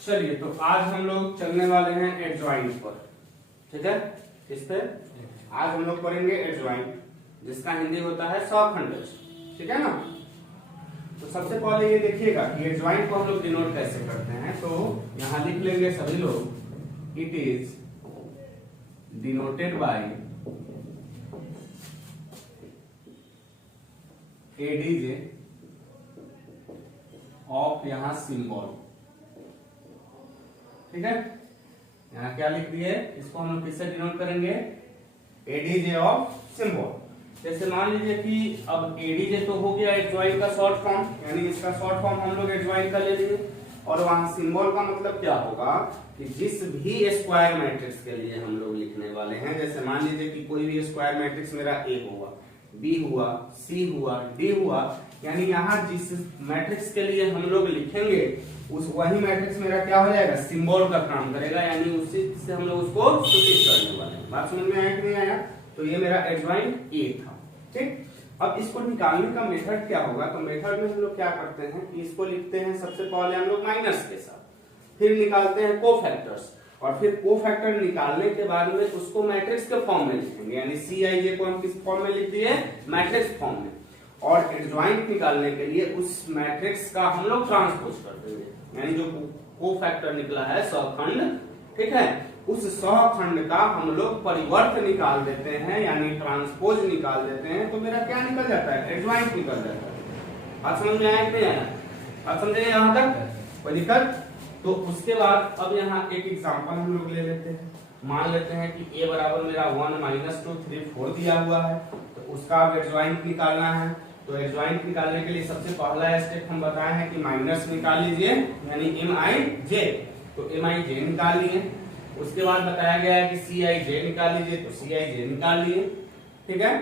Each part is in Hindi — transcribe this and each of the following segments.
चलिए तो आज हम लोग चलने वाले हैं एडजॉइंट पर। ठीक है, इस पे आज हम लोग पढ़ेंगे एडजॉइंट, जिसका हिंदी होता है सौखंडज। ठीक है ना। तो सबसे पहले ये देखिएगा कि एडजॉइंट को हम लोग डिनोट कैसे करते हैं। तो यहां लिख लेंगे सभी लोग, it is denoted by ADJ of यहां सिंबल। ठीक है, यहाँ क्या लिख दिए, इसको हम लोग किससे डिनोट करेंगे, एडीजे ऑफ सिंबल। जैसे मान लीजिए कि अब एडीजे तो हो गया एडजॉइंट का शॉर्ट फॉर्म, यानी इसका शॉर्ट फॉर्म हम लोग एडजॉइंट का ले लिए, और वहां सिंबल का मतलब क्या होगा कि जिस भी स्क्वायर मैट्रिक्स के लिए हम लोग लिखने वाले हैं, जैसे मान लीजिए कि कोई भी स्क्वायर मैट्रिक्स मेरा ए हुआ, बी हुआ, सी हुआ, डी हुआ, यानी यहाँ जिस मैट्रिक्स के लिए हम लोग लिखेंगे उस वही मैट्रिक्स मेरा क्या हो जाएगा, सिंबल का काम करेगा, यानी उसी से हम लोग उसको सूचित करने वाले हैं। बात समझ में आया कि नहीं आया। तो ये मेरा एडजॉइंट ए था। ठीक, अब इसको निकालने का मेथड क्या होगा, तो मेथड में हम लोग क्या करते हैं कि इसको लिखते हैं सबसे पहले हम लोग माइनस के साथ, फिर निकालते हैं कोफैक्टर्स, और फिर कोफैक्टर निकालने के बाद में उसको मैट्रिक्स के फॉर्म में लिखेंगे, यानी सी आई जे को हम किस फॉर्म में लिख दिए, मैट्रिक्स फॉर्म में, और एडजॉइंट निकालने के लिए उस मैट्रिक्स का हम लोग ट्रांसपोज कर देंगे, यानी जो कोफैक्टर निकला है सहखंड, ठीक है, उस सहखंड का हम लोग परिवर्त निकाल देते हैं, यानी ट्रांसपोज निकाल देते हैं, तो मेरा क्या निकल जाता है, एडजॉइंट निकल जाता है। बात समझ में आया कि नहीं आया, बात समझे यहाँ तक, कोई दिक्कत। तो उसके बाद अब यहाँ एक एग्जांपल हम लोग ले लेते हैं। मान लेते हैं कि a बराबर मेरा 1 - 2 3 4 दिया हुआ है, तो उसका अब एडजॉइंट निकालना है। तो एडजॉइंट निकालने के लिए सबसे पहला स्टेप हम बताए हैं कि माइनस निकाल लीजिए, यानी MIJ, तो MIJ निकाल लिए। उसके बाद बताया गया है कि CIJ निकाल लीजिए, तो CIJ निकाल लिए। ठीक है,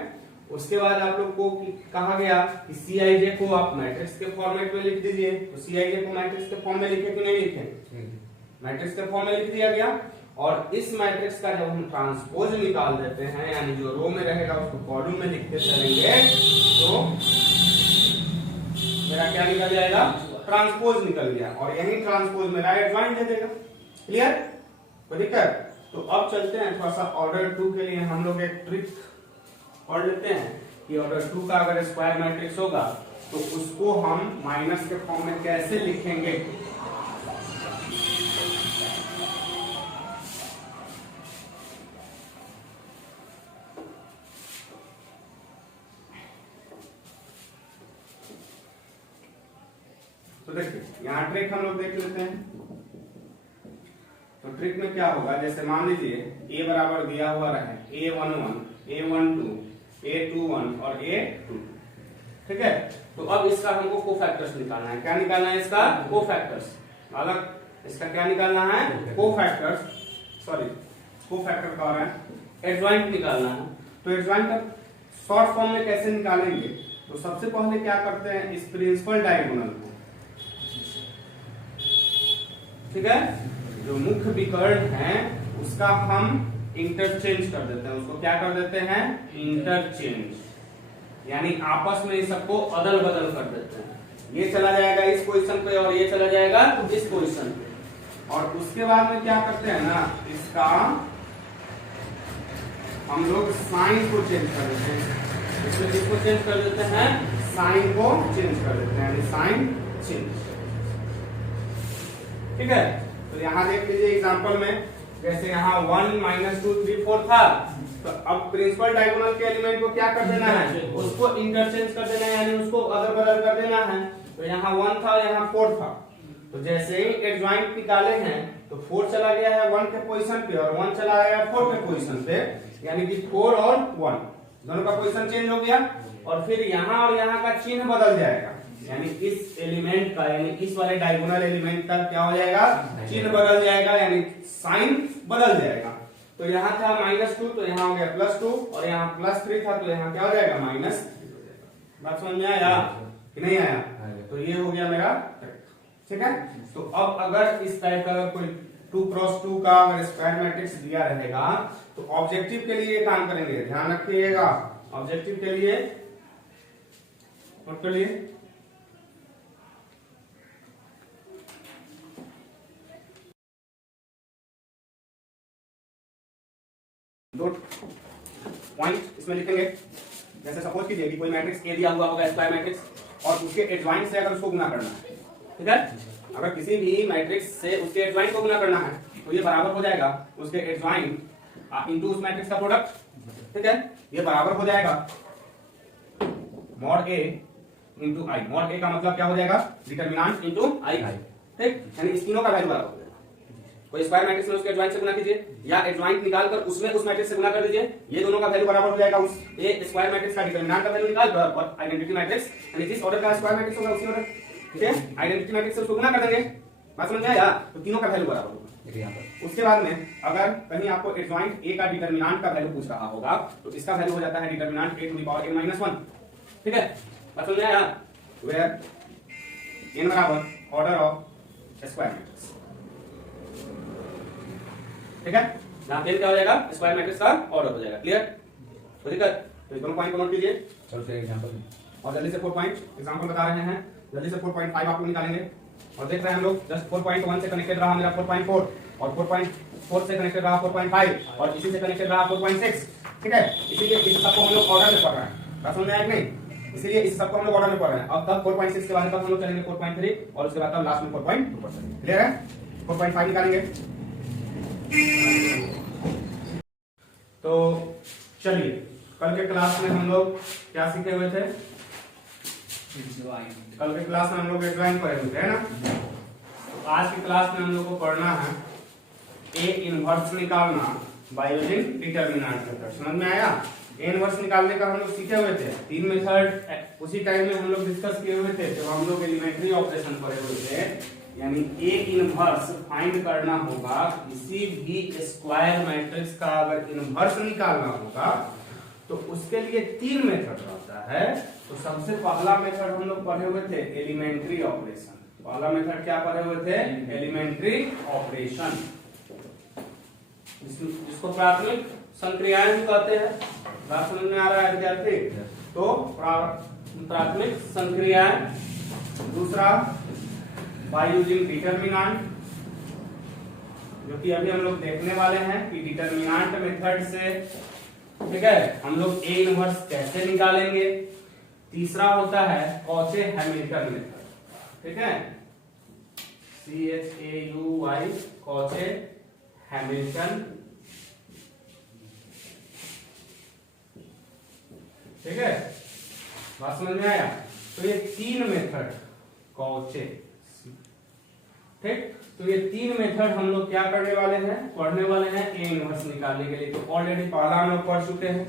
उसके बाद आप लोग को कहा गया कि CIJ को आप मैट्रिक्स के फॉर्मेट में लिख दीजिए, तो CIJ को मैट्रिक्स के फॉर्म में लिखे कि नहीं लिखे, मैट्रिक्स के फॉर्म में लिख दिया गया। और इस मैट्रिक्स का जब हम ट्रांसपोज निकाल देते हैं, यानी जो रो में रहेगा उसको कॉलम में लिखते चलेंगे, तो मेरा क्या निकल जाएगा, ट्रांसपोज निकल गया, और यही ट्रांसपोज मेरा एडजॉइंट दे देगा। क्लियर, कोई दिक्कत। तो अब चलते हैं थोड़ा सा ऑर्डर 2 के लिए हम लोग एक ट्रिक पढ़ लेते हैं कि ऑर्डर 2 का अगर स्क्वायर मैट्रिक्स होगा तो उसको हम माइनस के फॉर्म में कैसे लिखेंगे। तो देखिए यहाँ ट्रिक हम लोग देख लेते हैं। तो ट्रिक में क्या होगा, जैसे मान लीजिए a बराबर दिया हुआ रहे A11, A12, A21 और A2। ठीक है, तो अब इसका हमको कोफैक्टर्स निकालना है। क्या निकालना है, इसका कोफैक्टर्स, अलग इसका क्या निकालना है, कोफैक्टर्स, सॉरी कोफैक्टर का है, एडजॉइंट निकालना है। तो एडजॉइंट का शॉर्ट फॉर्म में कैसे निकालेंगे, तो सबसे पहले क्या करते हैं, इस प्रिंसिपल डायगोनल को, ठीक है, जो मुख्य विकर्ण है उसका हम इंटरचेंज कर देते हैं, उसको क्या कर देते हैं, इंटरचेंज, यानी आपस में सबको अदल बदल कर देते हैं। ये चला जाएगा इस पोजीशन पे और ये चला जाएगा इस पोजीशन पे, और उसके बाद में क्या करते हैं ना, इसका हम लोग साइन को चेंज कर देते हैं, इसमें किसको चेंज कर देते हैं, साइन को चेंज कर देते हैं, यानी साइन चेंज। ठीक है, तो यहाँ देख लीजिए एग्जांपल में, जैसे यहाँ 1 - 2 3 4 था, तो अब प्रिंसिपल डायगोनल के एलिमेंट को क्या कर देना है, उसको इंटरचेंज कर देना है, यानी उसको अदल बदल कर देना है। तो यहाँ 1 था, यहाँ 4 था, तो जैसे ही एडजॉइंट निकाले हैं तो 4 चला गया है 1 के पोजीशन पे और 1 चला गया 4 के पोजीशन पे, यानी कि 4 और 1 दोनों का पोजीशन चेंज हो गया, और फिर यहाँ और यहाँ का चिन्ह बदल जाएगा, यानी इस एलिमेंट का, यानी इस वाले डायगोनल एलिमेंट का क्या हो जाएगा, चिन्ह बदल जाएगा, यानी साइन बदल जाएगा। तो यहाँ था -2, तो यहाँ हो गया +2, और यहाँ +3 था, तो यहाँ क्या हो जाएगा, -3 हो जाएगा। बात समझ में आया कि नहीं आया। तो ये हो गया मेरा, ठीक है। तो अब अगर इस टाइप का अगर कोई 2x2 का अगर स्क्वायर मैट्रिक्स दिया रहेगा, तो ऑब्जेक्टिव के लिए काम करेंगे, ध्यान रखिएगा, ऑब्जेक्टिव के लिए नोट कर लिए, इसमें लिखेंगे। जैसे सपोज कीजिए कि कोई मैट्रिक्स ए दिया हुआ होगा, स्क्वायर मैट्रिक्स, और उसके एडजॉइंट से अगर उसको गुना करना है, ठीक है, अगर किसी भी मैट्रिक्स से उसके एडजॉइंट को गुना करना है तो ये बराबर हो जाएगा उसके एडजॉइंट इनटू उस मैट्रिक्स का प्रोडक्ट, ठीक है, ये बराबर हो जाएगा मॉड ए इंटू आई। मॉड ए का मतलब क्या हो जाएगा, डिटरमिनेंट इंटू आई, ठीक, यानी इस तीनों का वैल्यू बराबर हो जाएगा। कोई स्क्वायर मैट्रिक्स में उसके एडजॉइंट से गुना कीजिए या एडजॉइंट निकालकर उसमें उस मैट्रिक्स से गुना कर दीजिए, ये दोनों का वैल्यू बराबर हो जाएगा उस ए स्क्वायर मैट्रिक्स का डिटरमिनेंट का वैल्यू निकाल कर, और आइडेंटिटी मैट्रिक्स यानी जिस ऑर्डर का स्क्वायर मैट्रिक्स होगा उसी ऑर्डर, ठीक है, आइडेंटिटी मैट्रिक्स से उसको गुना कर देंगे। बात समझ में आया? तो तीनों का वैल्यू बराबर होगा। उसके बाद में अगर कहीं आपको एडजॉइंट ए का डिटरमिनेंट का वैल्यू पूछ रहा होगा तो इसका वैल्यू हो जाता है determinant A to the power n - 1, ठीक है, बात समझ में आया? वेयर n बराबर ऑर्डर ऑफ स्क्वायर मैट्रिक्स, ठीक है, यहां पे क्या हो जाएगा, स्क्वायर मैट्रिक्स का ऑर्डर हो जाएगा। क्लियर? तो दिक्कत, तो ये दोनों पॉइंट को नोट कीजिए। चलो फिर एग्जांपल और जल्दी से 4 पॉइंट एग्जांपल बता रहे हैं, जल्दी से 4.5 आप लोग निकालेंगे। और देख रहे हैं हम लोग जस्ट 4.1 से कनेक्टेड रहा मेरा 4.4, और 4.4 से कनेक्टेड रहा 4.5, और इसी से कनेक्टेड रहा 4.6, ठीक है, इसीलिए इस सबको हम लोग ऑर्डर में पढ़ रहे हैं। बात समझ में आया कि नहीं? इसीलिए इस सबको हम लोग ऑर्डर में पढ़ रहे हैं। अब तक 4.6 के बाद तक हम लोग चलेंगे 4.3, और उसके बाद तक लास्ट में 4.2 पर चलेंगे। क्लियर है? 4.5 निकालेंगे। तो चलिए, कल के क्लास में हम लोग क्या सीखे हुए थे? कल के क्लास में हम लोग एडजॉइन पढ़े हुए थे, है ना? तो आज की क्लास में हम लोग को पढ़ना है ए इनवर्स निकालना बाय यूजिंग डिटरमिनेंट मेथड। समझ में आया? ए इनवर्स निकालने का हम लोग सीखे हुए थे 3 मेथड, उसी टाइम में हम लोग डिस्कस किए हुए थे जब हम लोग एलिमेंट्री ऑपरेशन पढ़े हुए थे। यानी ए इनवर्स फाइंड करना होगा, किसी भी स्क्वायर मैट्रिक्स का अगर इनवर्स निकालना होगा तो उसके लिए 3 मेथड रहता है। तो सबसे पहला मेथड हम लोग पढ़े हुए थे एलिमेंट्री ऑपरेशन। पहला मेथड क्या पढ़े हुए थे? एलिमेंट्री ऑपरेशन, जिसको प्राथमिक संक्रियाएं भी कहते हैं। बात समझ में आ रहा है विद्यार्थी? तो प्राथमिक संक्रियाएं। दूसरा बाय यूजिंग डिटरमिनेंट, जो कि अभी हम लोग देखने वाले हैं कि डिटरमिनेंट मेथड से, ठीक है, हम लोग ए इनवर्स कैसे निकालेंगे। तीसरा होता है कॉचे हैमिल्टन मेथड, ठीक है, CHAUY कॉचे हैमिल्टन, ठीक है, बात समझ में आया? तो ये 3 मेथड कॉचे, ठीक, तो ये 3 मेथड हम लोग क्या करने वाले हैं, पढ़ने वाले हैं ए इनवर्स निकालने के लिए। तो ऑलरेडी पहला हम लोग पढ़ चुके हैं,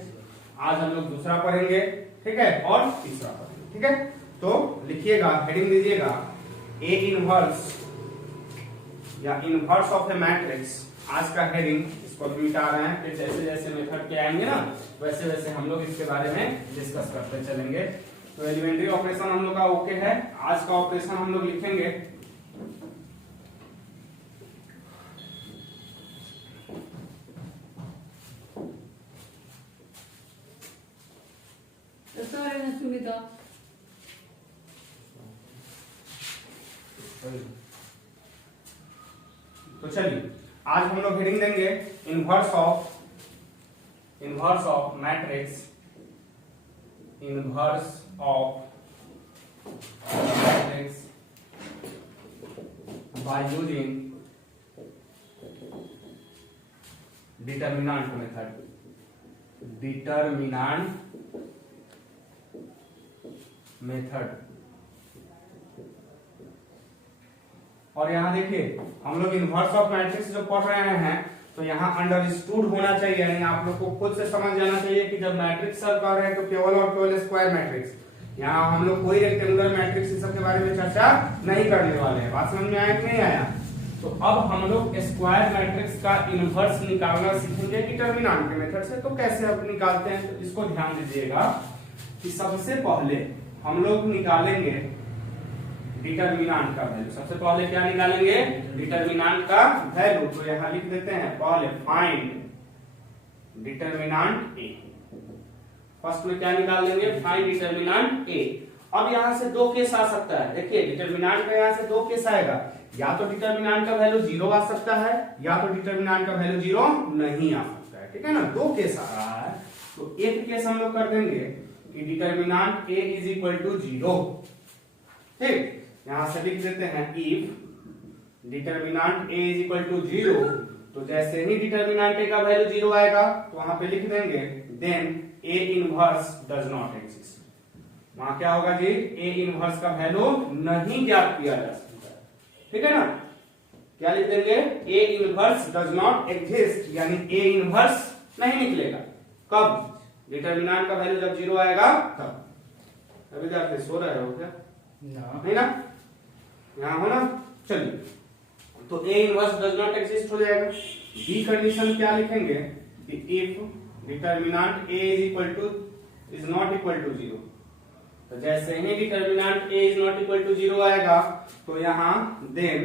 आज हम लोग दूसरा पढ़ेंगे, ठीक है, और तीसरा पढ़ेंगे, ठीक है। तो लिखिएगा, हेडिंग दीजिएगा ए इनवर्स या इनवर्स ऑफ ए मैट्रिक्स। आज का हेडिंग इसको भी मिटा रहे हैं, फिर जैसे जैसे मेथड के आएंगे ना वैसे वैसे हम लोग इसके बारे में डिस्कस करते चलेंगे। तो एलिमेंट्री ऑपरेशन हम लोग का ओके है। आज का ऑपरेशन हम लोग लिखेंगे सुनीता। तो चलिए आज हम लोग हेडिंग देंगे inverse of matrix, inverse of matrix by using determinant method. Determinant method. और यहां देखिए हम लोग इनवर्स ऑफ मैट्रिक्स जो पढ़ रहे हैं तो यहाँ अंडरस्टूड होना चाहिए, यानी आप लोग को खुद से समझ जाना चाहिए कि जब मैट्रिक्स सॉल्व कर रहे हैं तो केवल और केवल स्क्वायर मैट्रिक्स। यहाँ हम लोग कोई रेक्टेंगुलर मैट्रिक्स इन सब के बारे में चर्चा नहीं करने वाले हैं। बात समझ में आया कि नहीं आया? तो अब हम लोग स्क्वायर मैट्रिक्स का इनवर्स निकालना सीखेंगे डिटरमिनेंट के मेथड से। तो कैसे अब निकालते हैं, तो इसको ध्यान दीजिएगा कि सबसे पहले हम लोग निकालेंगे डिटरमिनेंट का वैल्यू। सबसे पहले क्या निकालेंगे? डिटरमिनेंट का वैल्यू। तो यहां लिख देते हैं पहले फाइंड डिटरमिनेंट ए। फर्स्ट में क्या निकाल लेंगे? Find determinant A. अब यहां से 2 केस आ सकता है। देखिए डिटरमिनेंट का यहां से 2 केस आएगा, या तो डिटरमिनेंट का वैल्यू 0 आ सकता है या तो डिटरमिनेंट का वैल्यू 0 नहीं आ सकता है, ठीक है ना। 2 केस आ रहा है। तो एक केस हम लोग कर देंगे कि determinant a is equal to 0। ठीक, यहां से लिख देते हैं if determinant a is equal to 0, तो जैसे ही डिटर्मिनेंट a का वैल्यू 0 आएगा तो वहां पे लिख देंगे then a inverse does not exist. वहां क्या होगा जी, a इनवर्स का वैल्यू नहीं ज्ञात किया जा सकता। ठीक है ना, क्या लिख देंगे, a inverse does not exist, यानी a इनवर्स नहीं निकलेगा। कब, डिटर्मिनेंट का वैल्यू जब 0 आएगा तब। अभी आप सो रहे हो क्या? नहीं ना, यहां हो ना। चलिए, तो a inverse does not exist हो जाएगा। बी कंडीशन क्या लिखेंगे कि if determinant a is not equal to 0, तो जैसे ही determinant a is not equal to 0 आएगा तो यहां देन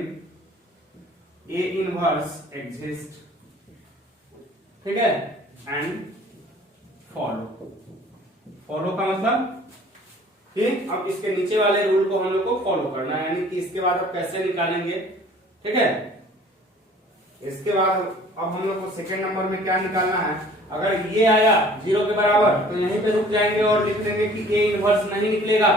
a इनवर्स एग्जिस्ट। ठीक है, एंड फॉलो का मतलब ठीक। अब इसके नीचे वाले रूल को हम लोग को फॉलो करना है, यानी कि इसके बाद अब कैसे निकालेंगे। ठीक है, इसके बाद अब हम लोग को सेकंड नंबर में क्या निकालना है, अगर ये आया 0 के बराबर तो यहीं पे रुक जाएंगे और लिख देंगे कि a इनवर्स नहीं निकलेगा।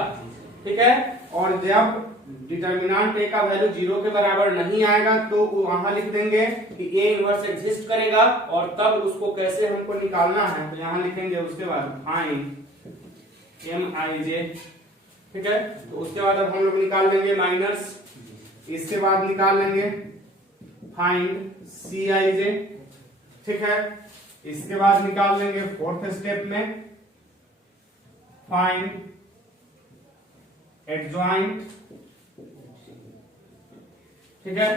ठीक है, और जब डिटर्मिनेंट a का वैल्यू 0 के बराबर नहीं आएगा तो वहां लिख देंगे कि a इनवर्स एग्जिस्ट करेगा, और तब उसको कैसे हमको निकालना है तो यहां लिखेंगे उसके बाद फाइंड Mij। ठीक है, तो उसके बाद अब हम लोग निकाल लेंगे माइनस, इसके बाद निकाल लेंगे फाइंड Cij। ठीक है, इसके बाद निकाल लेंगे फोर्थ स्टेप में फाइंड एडजॉइंट। ठीक है,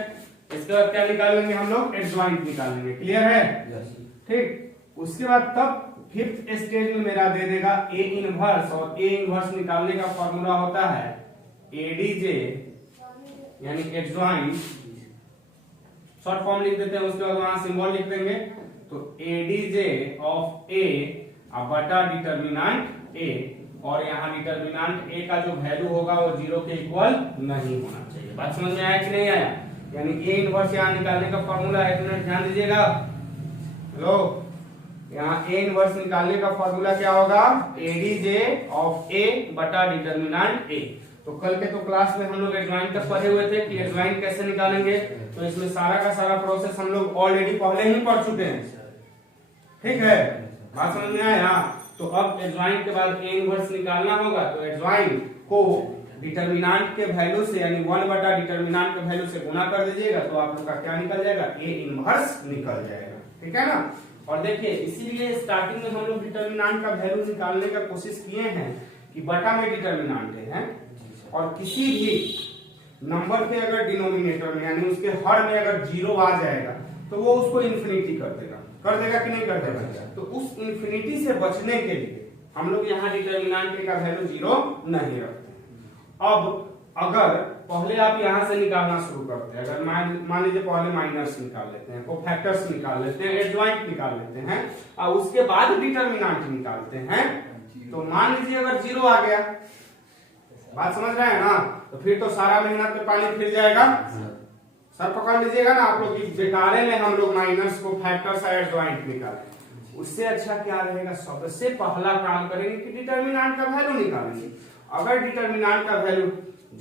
इसके बाद क्या निकाल लेंगे हम लोग, एडजॉइंट निकाल लेंगे। क्लियर है? ठीक, उसके बाद तब फिफ्थ स्टेज में मेरा दे देगा a इनवर्स, और a इनवर्स निकालने का फॉर्मूला होता है adj, यानी एडजॉइंट। शॉर्ट फॉर्म लिख देते हैं, उसके बाद वहां सिंबल लिख देंगे, तो adj ऑफ a बटा डिटर्मिनेंट a, और यहाँ डिटर्मिनेंट a का जो वैल्यू होगा वो 0 के इक्वल नहीं होना चाहिए। बात समझ में आया कि नहीं आया? यानी a इनवर्स यहाँ निकालने का फॉर्मूला है, एक मिनट ध्यान दीजिएगा। हेलो, यहाँ a इनवर्स निकालने का फॉर्मूला क्या होगा, adj ऑफ a बटा डिटर्मिनेंट a। तो कल के तो क्लास में हम लोग एडजॉइंट तक पढ़े हुए थे कि एडजॉइंट कैसे निकालेंगे, तो इसमें सारा का सारा प्रोसेस हम लोग ऑलरेडी पहले ही पढ़ चुके हैं। ठीक है, बात समझ में आया? तो अब एडजॉइंट के बाद a इनवर्स निकालना होगा, तो एडजॉइंट को डिटर्मिनेंट के वैल्यू से यानी 1 बटा डिटर्मिनेंट के वैल्यू से गुना कर दीजिएगा, तो आप लोग का क्या निकल जाएगा, a इनवर्स निकल जाएगा। ठीक है ना, और देखिए इसीलिए स्टार्टिंग में हम लोग डिटर्मिनेंट का वैल्यू निकालने का कोशिश किए हैं कि बटा में डिटर्मिनेंट है, और किसी भी नंबर के अगर डिनोमिनेटर में यानी उसके हर में अगर 0 आ जाएगा तो वो उसको इन्फिनिटी कर देगा कि नहीं कर देगा। तो उस इन्फिनिटी से बचने के लिए हम लोग यहाँ डिटर्मिनेंट का वैल्यू 0 नहीं रखते। अब अगर पहले आप यहां से निकालना शुरू करते हैं, अगर मान लीजिए पहले माइनस निकाल लेते हैं, कोफैक्टर्स निकाल लेते हैं, एडजॉइंट निकाल लेते हैं, और उसके बाद डिटर्मिनेंट निकालते हैं, तो मान लीजिए अगर 0 आ गया, बात समझ रहे हैं ना, तो फिर तो सारा मेहनत में पानी फिर जाएगा। सर पकड़ लीजिएगा ना आप लोग की बेकारे में हम लोग माइनस को फैक्टर्स और एडजॉइंट निकालें। उससे अच्छा क्या रहेगा, सबसे पहला काम करेंगे कि डिटर्मिनेंट का वैल्यू निकालेंगे। अगर डिटर्मिनेंट का वैल्यू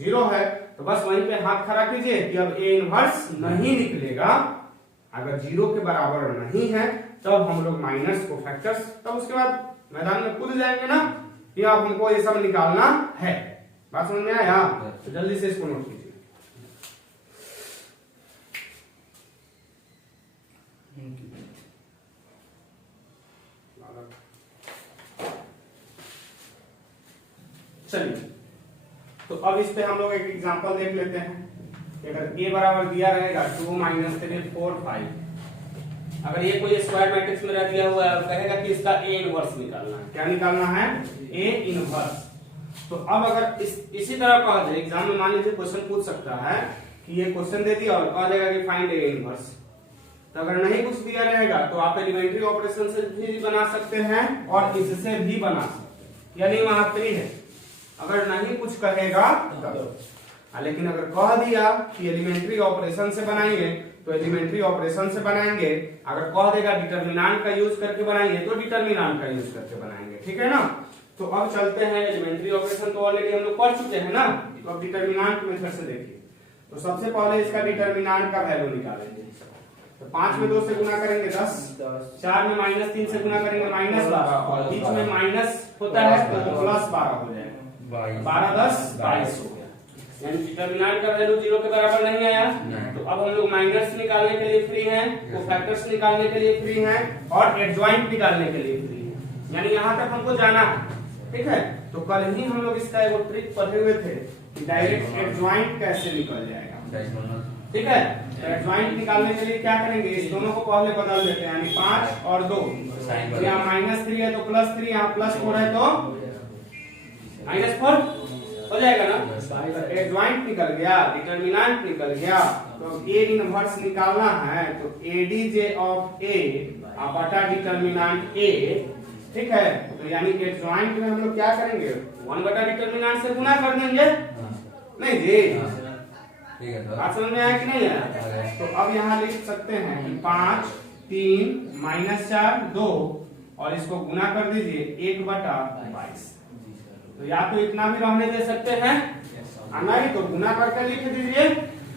0 है तो बस वहीं पे हाथ खड़ा कीजिए कि अब a इनवर्स नहीं निकलेगा। अगर 0 के बराबर नहीं है तब हम लोग माइनस को फैक्टर्स, तब उसके बाद मैदान में कूद जाएंगे ना कि अब हमको ये सब निकालना है। बात समझ में आया? तो जल्दी से इसको नोट कीजिए। चलिए, तो अब इस पे हम लोग एक एग्जांपल देख लेते हैं कि अगर a बराबर दिया रहेगा 2 - 3 4 5, अगर ये कोई स्क्वायर मैट्रिक्स में दिया हुआ है और कहेगा कि इसका a इनवर्स निकालना है, क्या निकालना है, a इनवर्स। तो अब अगर इसी तरह कहा जाए, एग्जाम में मान लीजिए क्वेश्चन पूछ सकता है कि ये क्वेश्चन दे दिया और कहा जाएगा कि फाइंड a इनवर्स, तो अगर नहीं कुछ दिया रहेगा तो आप एलिमेंट्री ऑपरेशन से भी बना सकते हैं और इससे भी बना सकते हैं, यानी वहां 3 है। अगर नहीं कुछ कहेगा तब, लेकिन अगर कह दिया कि एलिमेंट्री ऑपरेशन से बनाएंगे तो एलिमेंट्री ऑपरेशन से बनाएंगे। अगर कह देगा डिटर्मिनेंट का यूज करके बनाएंगे तो डिटर्मिनेंट का यूज करके बनाएंगे, ठीक है ना। तो अब चलते हैं एलिमेंट्री ऑपरेशन, तो ऑलरेडी हम लोग पढ़ चुके हैं ना। तो अब डिटर्मिनेंट मेथड से देखिए। तो सबसे पहले इसका डिटर्मिनेंट का वैल्यू निकालेंगे। तो 5 में 2 से गुना करेंगे 10, 4 में -3 से गुना करेंगे -12, और बीच में माइनस होता है तो +12 हो जाएगा, 12 10 22 हो गया। यानी डिटर्मिनेंट का वैल्यू 0 के बराबर नहीं आया। तो अब हम लोग माइनस निकालने के लिए फ्री हैं, वो फैक्टर्स निकालने के लिए फ्री हैं, और एडजॉइंट निकालने के लिए फ्री हैं। यानी यहाँ तक हमको जाना है, ठीक है। तो कल ही हम लोग इसका एक ट्रिक पढ़े हुए थे कि डायरेक्ट एडजॉइंट कैसे निकल जाएगा, ठीक है। एडजॉइंट निकालने के लिए क्या करेंगे, इस दोनों को पहले बदल देते हैं, यानी 5 और 2, तो यहाँ -3 है तो +3, यहाँ +4 है तो -4 हो जाएगा ना। एडजॉइंट निकल गया, डिटर्मिनेंट निकल गया। तो ए इनवर्स निकालना है तो एडीजे ऑफ ए बटा डिटर्मिनेंट ए, ठीक है। तो यानी एडजॉइंट में हम लोग क्या करेंगे, 1 बटा डिटर्मिनेंट से गुना कर देंगे, नहीं जी, ठीक है। बात समझ में आया कि नहीं आया। तो अब यहाँ लिख सकते हैं कि 5 3 -4 2, और इसको गुना कर दीजिए 1 बटा 22। तो या तो इतना भी रहने दे सकते हैं, नहीं तो गुना करके लिख दीजिए,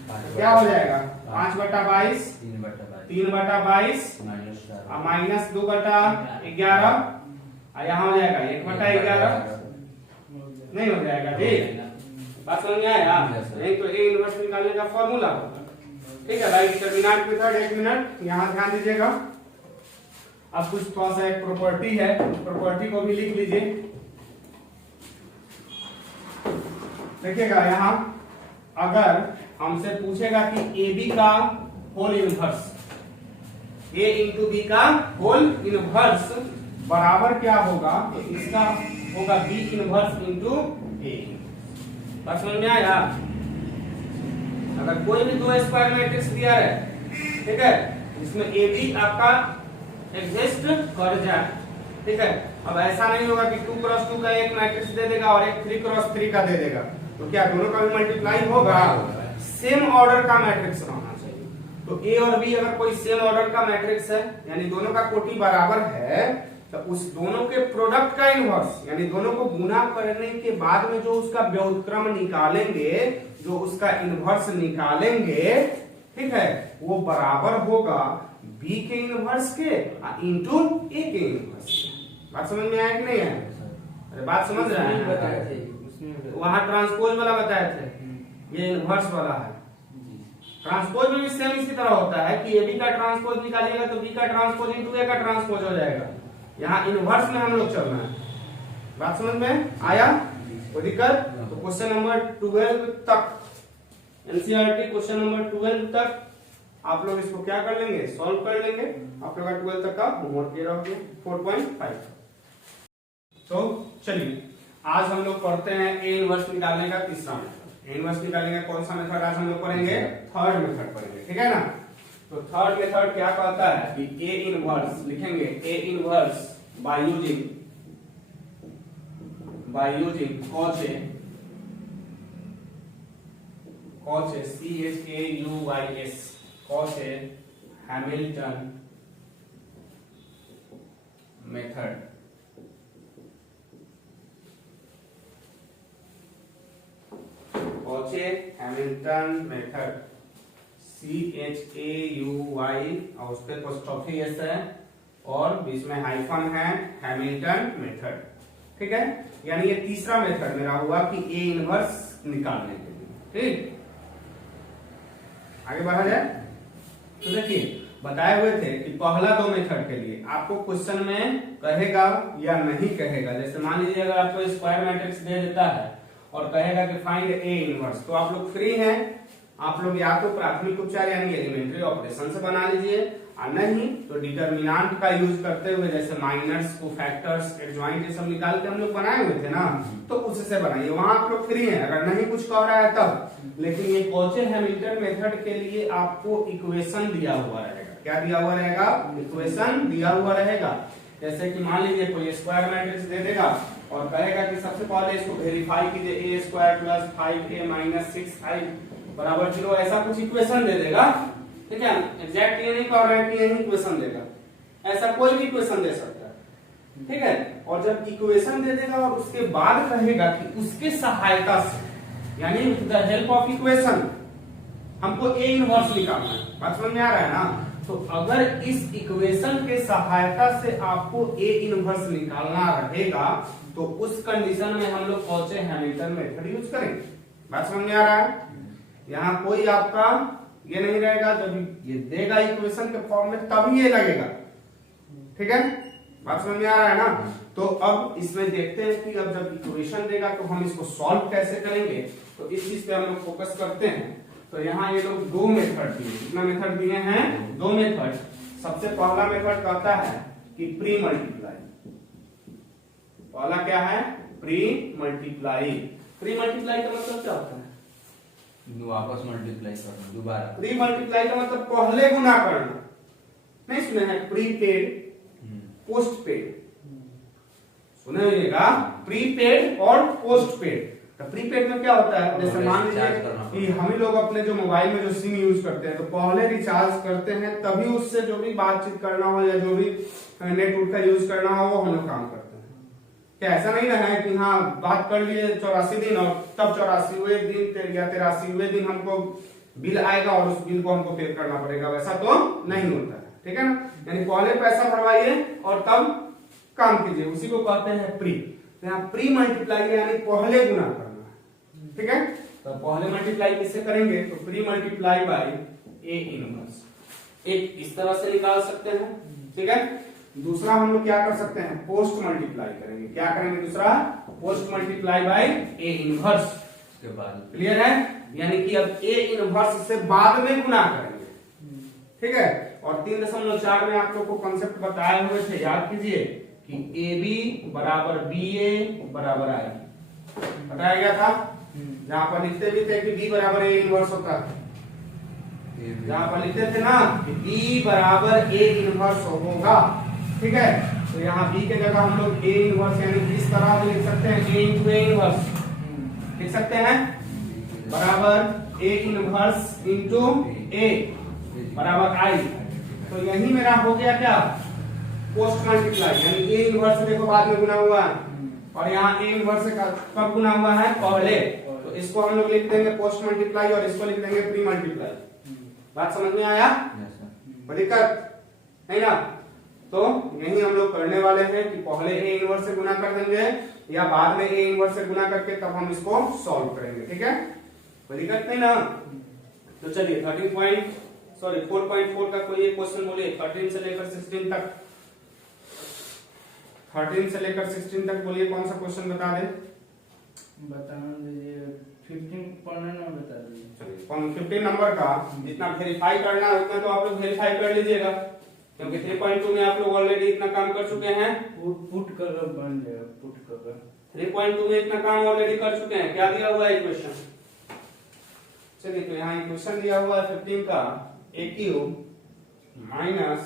क्या हो जाएगा 5 बटा 22, 3 बटा 22, -2 बटा 11, यहाँ हो जाएगा 1 बटा 11, नहीं हो जाएगा जी। बात समझ में आया। नहीं तो ए इनवर्स निकालने का फॉर्मूला होगा, ठीक है भाई। डिटर्मिनेंट मेथड, 1 मिनट यहाँ ध्यान दीजिएगा। अब कुछ थोड़ा सा एक प्रॉपर्टी है, प्रॉपर्टी को भी लिख लीजिए। देखिएगा यहाँ, अगर हमसे पूछेगा कि ए बी का होल इनवर्स, ए इंटू बी का होल इनवर्स बराबर क्या होगा, तो इसका होगा बी इनवर्स इंटू ए। बात समझ में आया। अगर कोई भी 2 स्क्वायर मैट्रिक्स दिया है, ठीक है, इसमें ए बी आपका एग्जिस्ट कर जाए, ठीक है। अब ऐसा नहीं होगा कि 2 क्रॉस 2 का एक मैट्रिक्स दे देगा और एक 3 क्रॉस 3 का दे देगा, तो क्या दोनों का भी मल्टीप्लाई होगा, सेम ऑर्डर का मैट्रिक्स होना चाहिए। तो ए और बी अगर कोई सेम ऑर्डर का मैट्रिक्स है, यानी दोनों का कोटि बराबर है, तो उस दोनों के प्रोडक्ट का इनवर्स, यानी दोनों को गुना करने के बाद में जो उसका व्युत्क्रम निकालेंगे, जो उसका इनवर्स निकालेंगे, ठीक है, वो बराबर होगा बी के इनवर्स के इंटू ए के इनवर्स। बात समझ में आया कि नहीं है? अरे बात समझ रहे हैं, बताए थे वहां ट्रांसपोज वाला बताए थे, ये इनवर्स वाला है। ट्रांसपोज में भी सेम इसी तरह होता है कि ए बी का ट्रांसपोज निकालिएगा तो बी का ट्रांसपोज इंटू ए का ट्रांसपोज हो जाएगा। यहाँ इनवर्स में हम लोग चलना है। बात समझ में आया? कोई दिक्कत? तो क्वेश्चन नंबर 12 तक, एनसीईआरटी क्वेश्चन नंबर 12 तक आप लोग इसको क्या कर लेंगे, सॉल्व कर लेंगे। आप लोग का 12 तक का होमवर्क ये रहोगे 4.5। तो चलिए आज हम लोग पढ़ते हैं ए इनवर्स निकालने का तीसरा मेथड। ए इनवर्स निकालने का कौन सा मेथड आज हम लोग पढ़ेंगे? थर्ड मेथड पढ़ेंगे, ठीक है ना। तो थर्ड मेथड क्या कहता है कि ए इनवर्स लिखेंगे, ए इनवर्स बाय यूजिंग कॉस ए CHAUYS कॉस ए Hamilton method. Cauchy Hamilton method CHAUY और उस पे एपोस्ट्रोफी एस है और बीच में हाइफन है, हैमिल्टन मेथड, ठीक है। यानी ये तीसरा मेथड मेरा हुआ कि ए इनवर्स निकालने के लिए, ठीक। आगे बढ़ा जाए तो देखिए बताए हुए थे कि पहला 2 मेथड के लिए आपको क्वेश्चन में कहेगा या नहीं कहेगा। जैसे मान लीजिए अगर आपको स्क्वायर मैट्रिक्स दे देता है और कहेगा कि फाइंड ए इनवर्स, तो आप लोग फ्री हैं, आप लोग या तो प्राथमिक उपचार यानी एलिमेंट्री ऑपरेशन से बना लीजिए, और नहीं तो डिटर्मिनेंट का यूज करते हुए जैसे माइनस को फैक्टर्स एडजॉइंट ये सब निकाल के हम लोग बनाए हुए थे ना, तो उससे बनाइए, वहां आप लोग फ्री हैं। अगर नहीं कुछ कह रहा है तब, लेकिन ये कॉचे हैमिल्टन मेथड के लिए आपको इक्वेशन दिया हुआ रहेगा। क्या दिया हुआ रहेगा? इक्वेशन दिया हुआ रहेगा। जैसे कि मान लीजिए कोई स्क्वायर मैट्रिक्स दे देगा और कहेगा कि सबसे पहले इसको वेरीफाई कीजिए, ए square plus 5a minus 6i बराबर 0, ऐसा कुछ इक्वेशन दे देगा, ठीक है, एग्जैक्ट ये नहीं कह रहा है कि यही इक्वेशन देगा, ऐसा कोई भी इक्वेशन दे सकता है, ठीक है। और जब इक्वेशन दे देगा और उसके बाद कहेगा कि उसके सहायता से, यानी with the help of equation हमको ए इनवर्स निकालना है, बात समझ में आ रहा है ना। तो अगर इस इक्वेशन के सहायता से आपको ए इनवर्स निकालना रहेगा तो उस कंडीशन में हम लोग कौचे हैमिल्टन मेथड यूज करेंगे, बात समझ में आ रहा है। यहाँ कोई आपका ये नहीं रहेगा, जब ये देगा इक्वेशन के फॉर्म में तभी ये लगेगा, ठीक है, बात समझ में आ रहा है ना। तो अब इसमें देखते हैं कि अब जब इक्वेशन देगा तो हम इसको सॉल्व कैसे करेंगे, तो इस चीज पे हम लोग फोकस करते हैं। तो यहाँ ये लोग दो मेथड दिए, कितना मेथड दिए हैं, दो मेथड। सबसे पहला मेथड कहता है कि प्री मल्टीप्लाई, पहला क्या है, प्री मल्टीप्लाई। प्री मल्टीप्लाई का मतलब क्या होता है, वापस मल्टीप्लाई करना दोबारा। प्री मल्टीप्लाई का मतलब पहले गुना करना, नहीं सुने हैं, प्रीपेड पोस्ट पेड, सुने होइएगा, प्रीपेड और पोस्ट पेड। तो प्रीपेड में क्या होता है, जैसे मान लीजिए कि हम ही लोग अपने जो मोबाइल में जो सिम यूज करते हैं तो पहले रिचार्ज करते हैं, तभी उससे जो भी बातचीत करना हो या जो भी नेटवर्क का यूज करना हो वो हम लोग काम करते हैं। क्या ऐसा नहीं रहा है कि हाँ बात कर लिए 84 दिन और तब 84वें दिन या 83वें दिन हमको बिल आएगा और उस बिल को हमको पे करना पड़ेगा, वैसा तो नहीं होता है, ठीक है ना। यानी पहले पैसा भरवाइए और तब काम कीजिए, उसी को कहते हैं प्री। तो यहाँ प्री मल्टीप्लाई यानी पहले गुना करना है, ठीक है। तो पहले मल्टीप्लाई किससे करेंगे, तो pre multiply by A inverse, एक इस तरह से निकाल सकते हैं, ठीक है। दूसरा हम लोग क्या कर सकते हैं, पोस्ट मल्टीप्लाई करेंगे। क्या करेंगे दूसरा, post multiply by A inverse, उसके बाद क्लियर है, यानी कि अब ए इनवर्स से बाद में गुना करेंगे, ठीक है। और 3.4 में आप लोग को कॉन्सेप्ट बताए हुए थे, याद कीजिए कि ए बी बराबर बी ए बराबर आई, बताया गया था। जहां पर लिखते भी थे कि बी बराबर ए इनवर्स होता है, जहां पर लिखते थे ना कि बी बराबर ए इनवर्स होगा, ठीक है। तो यहाँ बी के जगह हम लोग ए इनवर्स यानी इस तरह से लिख सकते हैं, ए इंटू ए इनवर्स लिख सकते हैं, बराबर ए इनवर्स इंटू ए बराबर आई। तो यही मेरा हो गया क्या, पोस्ट मल्टीप्लाई, यानी ए इनवर्स से देखो बाद में गुना हुआ है और यहाँ ए इनवर्स से कब गुना हुआ है, पहले। तो इसको हम लोग लिख देंगे पोस्ट मल्टीप्लाई और इसको लिख देंगे प्री मल्टीप्लाई। बात समझ में आया, दिक्कत नहीं ना। तो यही हम लोग करने वाले हैं कि पहले ए इनवर्स से गुना कर देंगे या बाद में ए इनवर्स से गुना करके तब हम इसको सॉल्व करेंगे, ठीक है, कोई दिक्कत नहीं ना। तो चलिए 4.4 का कोई एक क्वेश्चन बोलिए, 13 से लेकर 16 तक, 13 से लेकर 16 तक बोलिए, कौन सा क्वेश्चन बता दे, बता दीजिए। 15 पढ़ना ना बता दीजिए। चलिए 15 नंबर का जितना वेरीफाई करना है उतना तो आप लोग वेरीफाई कर लीजिएगा, क्योंकि 3.2 में आप लोग ऑलरेडी इतना काम कर चुके हैं, पुट कर बन जाएगा, पुट कर 3.2 में इतना काम ऑलरेडी कर चुके हैं। क्या दिया हुआ है इक्वेशन, चलिए तो यहाँ इक्वेशन दिया हुआ है 15 का, A cube minus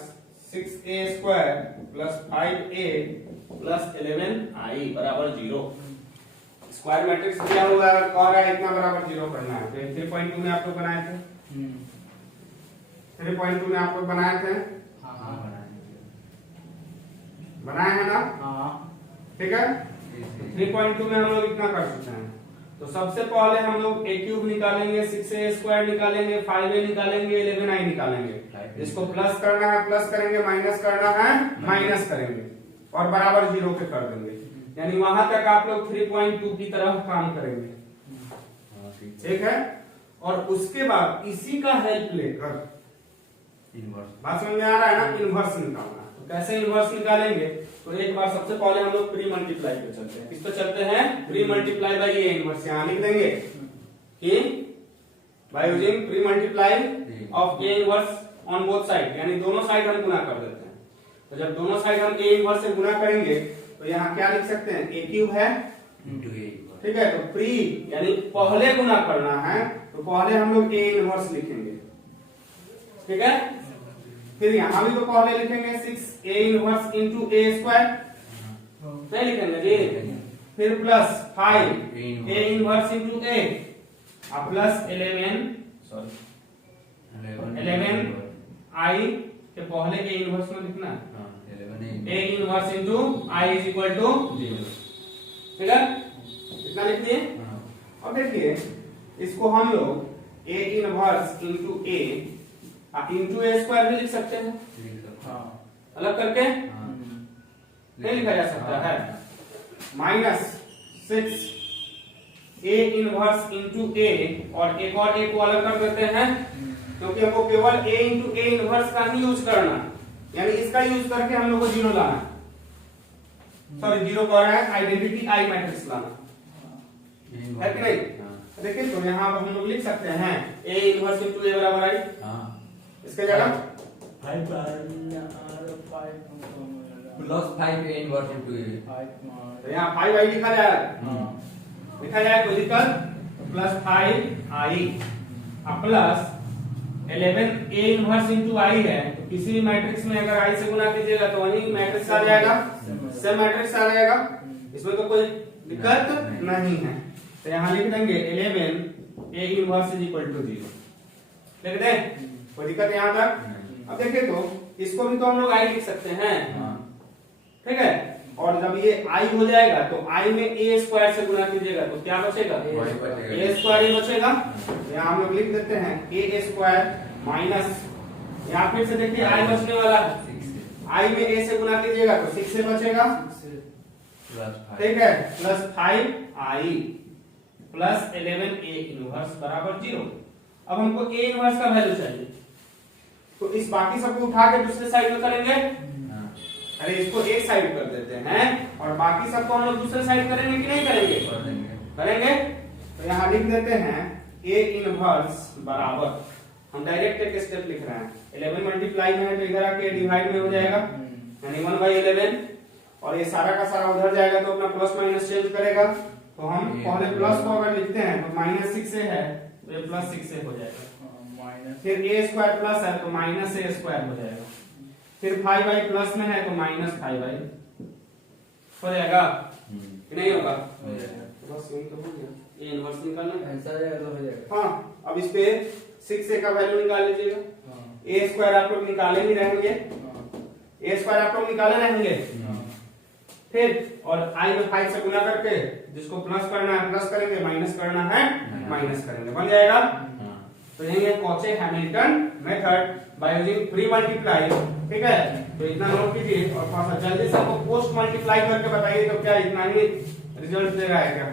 6a square plus 5a plus 11i बराबर 0। स्क्वायर मैट्रिक्स दिया हुआ है और इतना बराबर 0 करना है। तो 3.2 में आप लोग बनाए थे, 3.2 में आप लोग बनाए थे, बनाए हैं ना, ठीक है। 3.2 में हम लोग इतना कर चुके हैं। तो सबसे पहले हम लोग ए क्यूब निकालेंगे, 6a स्क्वायर निकालेंगे, 5a निकालेंगे, 11i निकालेंगे। इसको प्लस करना है प्लस करेंगे, माइनस करना है माइनस करेंगे और बराबर 0 पे कर देंगे। यानी वहां तक आप लोग 3.2 की तरह काम करेंगे, ठीक है। और उसके बाद इसी का हेल्प लेकर इनवर्स, बात समझ में आ रहा है ना, इनवर्स निकालना। तो कैसे इनवर्स निकालेंगे, तो एक बार सबसे पहले हम लोग प्री मल्टीप्लाई पे चलते हैं। किस पे चलते हैं, pre multiply by A inverse. यहाँ लिख देंगे कि bye using pre multiply of A inverse on both side, यानी दोनों साइड हम गुना कर देते हैं। तो जब दोनों साइड हम ए इनवर्स से गुना करेंगे तो यहाँ क्या लिख सकते हैं, ए क्यूब है इंटू ए, ठीक है। तो प्री यानी पहले गुना करना है तो पहले हम लोग ए इनवर्स लिखेंगे, ठीक है। फिर यहाँ भी तो पहले लिखेंगे 6a इनवर्स इंटू ए स्क्वायर, नहीं लिखेंगे जी। फिर plus 5a inverse into A plus 11 sorry 11 I के पहले ए इनवर्स में लिखना है, हाँ 11 A inverse into I is equal to 0। ठीक है, इतना लिख दिए। हाँ अब देखिए इसको हम लोग ए इनवर्स इनटू ए इनटू ए स्क्वायर भी लिख सकते हैं, लिख सकते हाँ अलग करके हाँ नहीं लिखा जा सकता है। माइनस 6 ए इनवर्स इनटू ए और एक और ए को अलग कर देते हैं, क्योंकि हमको केवल ए इंटू ए इनवर्स का ही यूज करना, यानी इसका यूज करके हम लोग को जीरो लाना, सॉरी जीरो कह रहा है, आइडेंटिटी आई मैट्रिक्स लाना है कि नहीं। हाँ देखिए तो यहाँ पर हम लोग लिख सकते हैं ए इनवर्स इनटू ए बराबर आई, हाँ इसके जगह plus 5 a inverse into a तो यहाँ 5 आई लिखा जाएगा, लिखा जाए कोई दिक्कत, plus 5 I plus 11 A inverse into आई है, तो किसी भी मैट्रिक्स में अगर आई से गुना कीजिएगा तो वही मैट्रिक्स आ जाएगा, सेम मैट्रिक्स आ जाएगा, इसमें तो कोई दिक्कत नहीं है। तो यहाँ लिख देंगे 11 A inverse is equal to 0, लिख दें, कोई दिक्कत यहाँ तक। अब देखिए तो इसको भी तो हम लोग आई लिख सकते हैं, ठीक है, और जब ये आई हो जाएगा तो आई में ए स्क्वायर से गुना कीजिएगा तो क्या बचेगा, ए स्क्वायर ही बचेगा। यहाँ हम लोग लिख देते हैं ए स्क्वायर माइनस, यहाँ फिर से देखिए आई बचने वाला है, आई में ए से गुना कीजिएगा तो 6 से बचेगा, ठीक है, plus 5 I plus 11 A inverse बराबर 0। अब हमको ए इनवर्स का वैल्यू चाहिए, तो इस बाकी सबको उठा के दूसरे साइड में करेंगे, अरे इसको एक साइड कर देते हैं और बाकी सबको हम लोग दूसरे साइड करेंगे कि नहीं करेंगे, करेंगे। तो यहाँ लिख देते हैं ए इनवर्स बराबर, हम डायरेक्ट एक स्टेप लिख रहे हैं, 11 मल्टीप्लाई में है तो इधर आके डिवाइड में हो जाएगा, यानी 1/11, और ये सारा का सारा उधर जाएगा तो अपना प्लस माइनस चेंज करेगा, तो हम पहले प्लस को अगर लिखते हैं तो -6 से है तो ये +6 से हो जाएगा, फिर ए स्क्वायर प्लस है तो माइनस ए स्क्वायर हो जाएगा, फिर 5i प्लस में है तो -5i हो जाएगा कि नहीं होगा, बस यही तो हो गया, ये इनवर्स निकालना है, ऐसा जाएगा तो हो जाएगा। हाँ अब इस पे 6a का वैल्यू निकाल लीजिएगा, ए स्क्वायर आप लोग निकाले ही रहेंगे, ए स्क्वायर आप लोग निकाले रहेंगे, फिर और i में 5 से गुना करके जिसको प्लस करना है प्लस करेंगे, माइनस करना है माइनस करेंगे, बन जाएगा। तो यही Cauchy Hamilton method by using pre multiply, ठीक है, तो इतना नोट कीजिए और थोड़ा सा जल्दी से आपको पोस्ट मल्टीप्लाई करके बताइए तो क्या इतना ही रिजल्ट देगा है क्या।